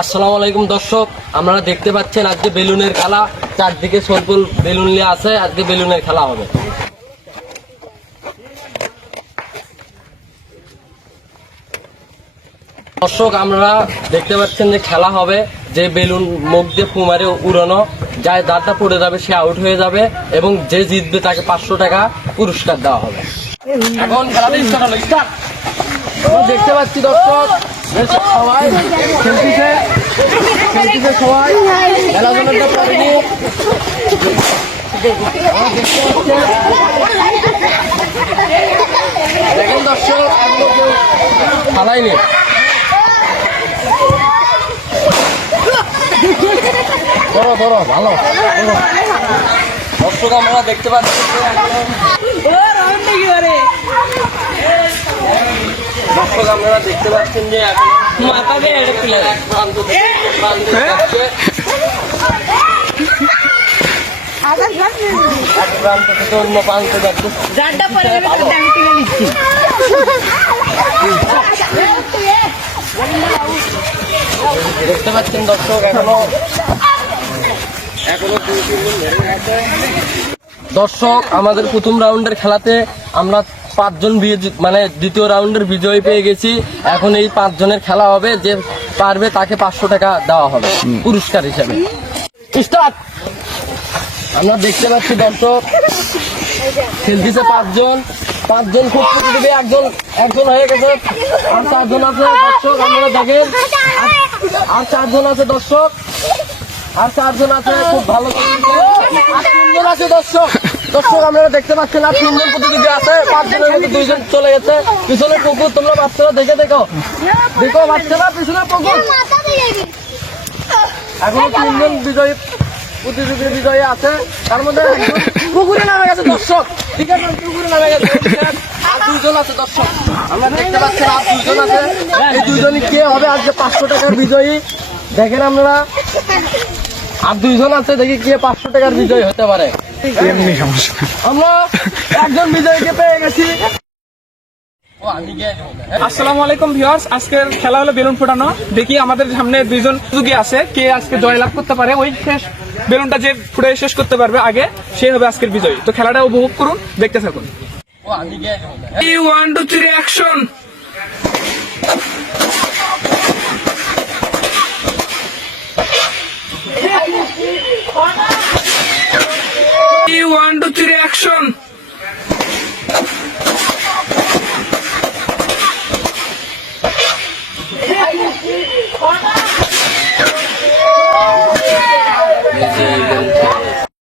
আসসালামু আলাইকুম দর্শক, আপনারা দেখতে পাচ্ছেন আজকে বেলুনের খেলা। চারদিকে সরপুল বেলুন নিয়ে আছে, আজকে বেলুনের খেলা হবে। দর্শক আমরা দেখতে পাচ্ছেন যে খেলা হবে, যে বেলুন মুখ দিয়ে ফুমারে উড়ানো, যার দাঁতটা পড়ে যাবে, সে আউট হয়ে যাবে, এবং যে জিতবে তাকে পাঁচশো টাকা পুরস্কার দেওয়া হবে। এখন খেলাটা স্টার্ট হলো স্টার্ট দেখতে পাচ্ছি দর্শক সবাই খেলতেছে সবাই খেলাধুলাটা দেখতে পাচ্ছি দর্শক এখনও ধরো ধরো, ভালো। দর্শক, আমরা দেখতে পাচ্ছি। দর্শক আপনারা দেখতে পাচ্ছেন যে এক প্রান্ত থেকে অন্য প্রান্তে যাচ্ছে। এক প্রান্ত থেকে অন্য প্রান্তে যাচ্ছে দেখতে পাচ্ছেন দর্শক এখনও এখনও দুই তিন দিন ধরে আছে দর্শক আমাদের প্রথম রাউন্ডের খেলাতে আমরা পাঁচজন মানে দ্বিতীয় রাউন্ডের বিজয়ী পেয়ে গেছি। এখন এই পাঁচজনের খেলা হবে, যে পারবে তাকে পাঁচশো টাকা দেওয়া হবে, পুরস্কার হিসেবে। আমরা দেখতে পাচ্ছি দর্শক, খেলতেছে পাঁচজন। পাঁচজন খুব প্রতিযোগী একজন একজন হয়ে গেছে। আর চারজন আছে দর্শক, আপনারা দেখেন। আর চারজন আছে দর্শক। আর চারজন আছে খুব ভালো আর তিনজন আছে দর্শক। দর্শক, আপনারা দেখতে পাচ্ছেন আর তিনজন প্রতিযোগী আছে। পাঁচজনের মধ্যে দুইজন চলে গেছে। পিছনে পুকুর তোমরা বাচ্চারা দেখে দেখো। দেখো বাচ্চারা পিছনে পুকুর এখনও তিনজন বিজয়ী প্রতিযোগী বিজয়ী আছে। তার মধ্যে পুকুরে নামে গেছে, দর্শক। ঠিক আছে, পুকুরে নামে গেছে। আর আছে আমরা দুইজন আছে। কে হবে? আজকে পাঁচশো টাকার বিজয়ী। দেখেন আপনারা। আর দুইজন আছে, দেখি কে পাঁচশো টাকার বিজয়ী হতে পারে। এমনি সমস্যা। আমরা একজন বিজয়ীকে পেয়ে গেছি। ও আসসালামু আলাইকুম ভিউয়ার্স আজকের খেলা হলো বেলুন ফোটানো। দেখি আমাদের সামনে দুইজন প্রতিযোগী আছে কে আজকে জয়লাভ করতে পারে। ওই শেষ বেলুনটা যে ফুটে শেষ করতে পারবে আগে সে হবে আজকের বিজয়ী। তো খেলাটা উপভোগ করুন দেখতে থাকুন। One two three action